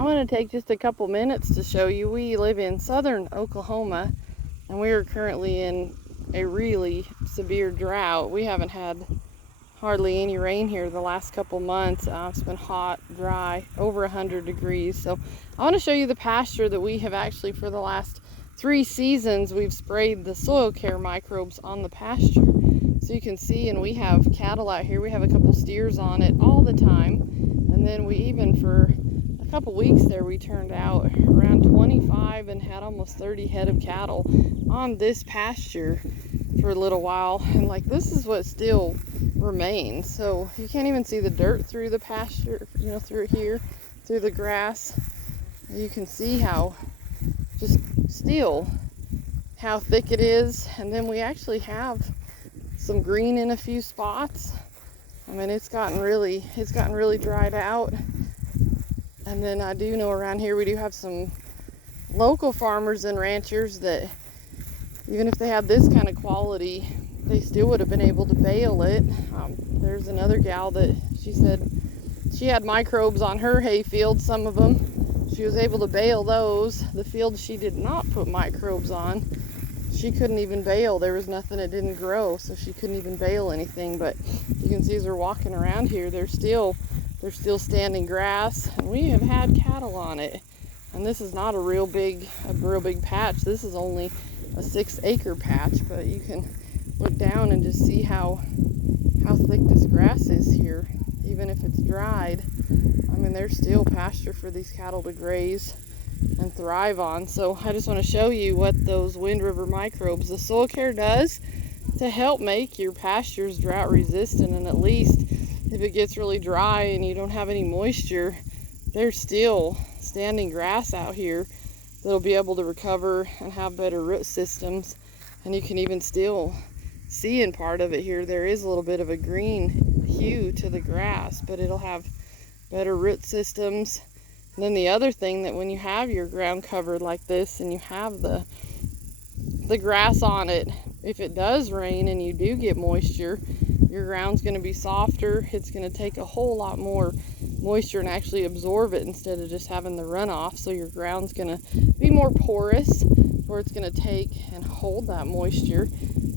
I want to take just a couple minutes to show you. We live in southern Oklahoma, and we are currently in a really severe drought. We haven't had hardly any rain here the last couple months. It's been hot, dry, over 100 degrees. So I want to show you the pasture that we have actually, for the last 3 seasons, we've sprayed the SoilCare Microbes on the pasture. So you can see, and we have cattle out here. We have a couple steers on it all the time. And then we even, for a couple weeks there, we turned out around 25 and had almost 30 head of cattle on this pasture for a little while. And like, this is what still remains. So you can't even see the dirt through the pasture, you know, through here, through the grass. You can see how just still how thick it is. And then we actually have some green in a few spots. I mean, it's gotten really dried out. And then I do know around here we do have some local farmers and ranchers that even if they had this kind of quality, they still would have been able to bale it. There's another gal that she said she had microbes on her hay field, some of them. She was able to bale those. The fields she did not put microbes on, she couldn't even bale. There was nothing, that didn't grow, so she couldn't even bale anything. But you can see as we're walking around here, there's still standing grass, and we have had cattle on it. And this is not a real big patch. This is only a 6-acre patch, but you can look down and just see how thick this grass is here, even if it's dried. I mean, there's still pasture for these cattle to graze and thrive on. So I just want to show you what those Wind River Microbes, the SoilCare, does to help make your pastures drought resistant. And at least if it gets really dry and you don't have any moisture, there's still standing grass out here that'll be able to recover and have better root systems. And you can even still see in part of it here, there is a little bit of a green hue to the grass, but it'll have better root systems. And then the other thing, that when you have your ground covered like this and you have the grass on it, if it does rain and you do get moisture, your ground's going to be softer. It's going to take a whole lot more moisture and actually absorb it instead of just having the runoff. So your ground's going to be more porous, where it's going to take and hold that moisture.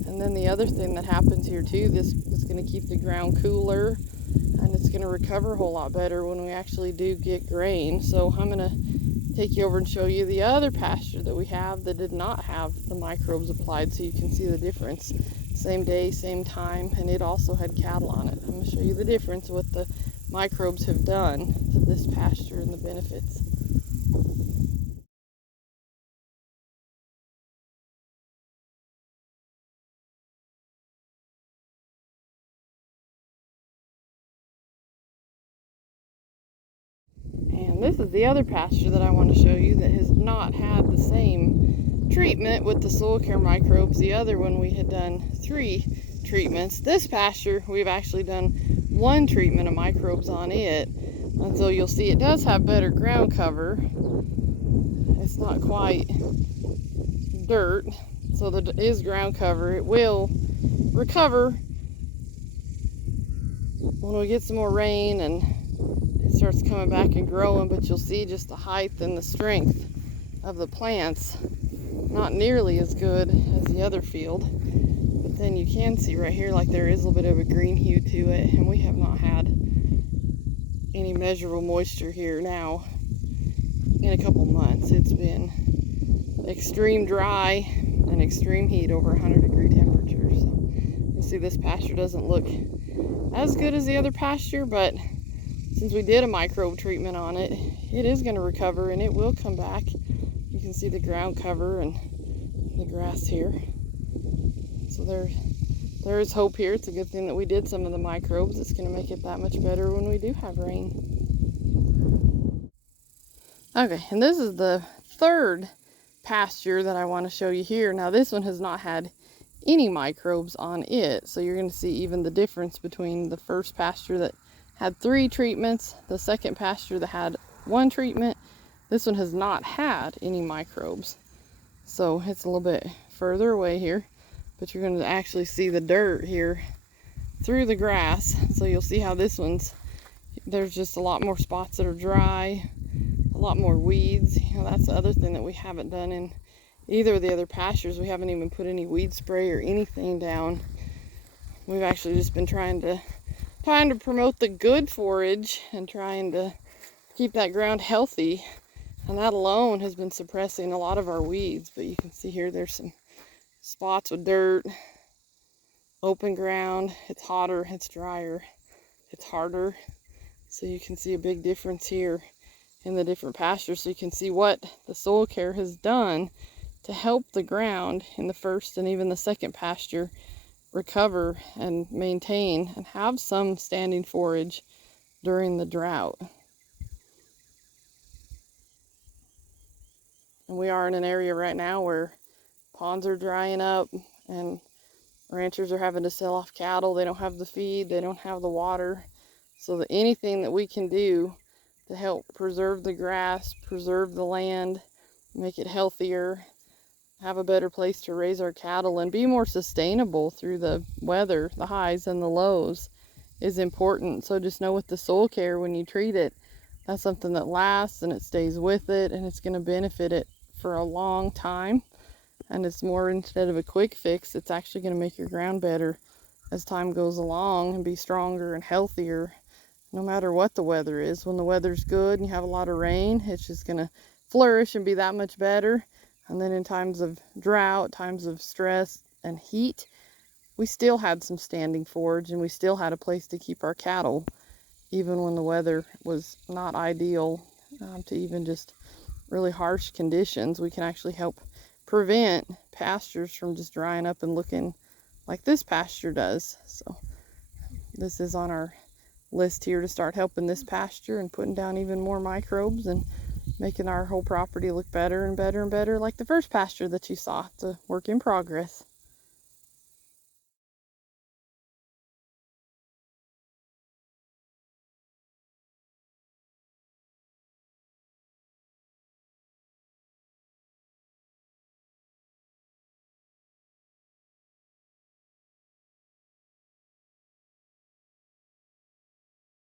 And then the other thing that happens here too, this is going to keep the ground cooler, and it's going to recover a whole lot better when we actually do get grain. So I'm going to take you over and show you the other pasture that we have that did not have the microbes applied, so you can see the difference. Same day, same time, and it also had cattle on it. I'm going to show you the difference, what the microbes have done to this pasture and the benefits. And this is the other pasture that I want to show you that has not had the same treatment with the SoilCare Microbes. The other one we had done 3 treatments. This pasture we've actually done 1 treatment of microbes on it. And so you'll see it does have better ground cover. It's not quite dirt, so there is ground cover. It will recover when we get some more rain and it starts coming back and growing, but you'll see just the height and the strength of the plants, not nearly as good as the other field. But then you can see right here, like, there is a little bit of a green hue to it, and we have not had any measurable moisture here now in a couple months. It's been extreme dry and extreme heat, over 100-degree temperatures. So you'll see this pasture doesn't look as good as the other pasture, but since we did a microbe treatment on it, it is going to recover and it will come back. You can see the ground cover and the grass here. So there is hope here. It's a good thing that we did some of the microbes. It's going to make it that much better when we do have rain. Okay, and this is the 3rd pasture that I want to show you here. Now this one has not had any microbes on it, so you're going to see even the difference between the first pasture that had 3 treatments, the second pasture that had 1 treatment. This one has not had any microbes, so it's a little bit further away here, but you're going to actually see the dirt here through the grass. So you'll see how this one's, there's just a lot more spots that are dry, a lot more weeds. You know, that's the other thing that we haven't done in either of the other pastures. We haven't even put any weed spray or anything down. We've actually just been trying to promote the good forage and trying to keep that ground healthy. And that alone has been suppressing a lot of our weeds. But you can see here there's some spots with dirt, open ground. It's hotter, it's drier, it's harder. So you can see a big difference here in the different pastures. So you can see what the SoilCare has done to help the ground in the first and even the second pasture recover and maintain and have some standing forage during the drought. And we are in an area right now where ponds are drying up and ranchers are having to sell off cattle. They don't have the feed, they don't have the water. So that anything that we can do to help preserve the grass, preserve the land, make it healthier, have a better place to raise our cattle, and be more sustainable through the weather, the highs and the lows, is important. So just know with the SoilCare, when you treat it, that's something that lasts and it stays with it, and it's going to benefit it for a long time. And it's more, instead of a quick fix, it's actually going to make your ground better as time goes along and be stronger and healthier no matter what the weather is. When the weather's good and you have a lot of rain, it's just going to flourish and be that much better. And then in times of drought, times of stress and heat, we still had some standing forage and we still had a place to keep our cattle, even when the weather was not ideal, to even just really harsh conditions. We can actually help prevent pastures from just drying up and looking like this pasture does. So this is on our list here to start helping this pasture and putting down even more microbes and making our whole property look better and better and better, like the first pasture that you saw. It's a work in progress.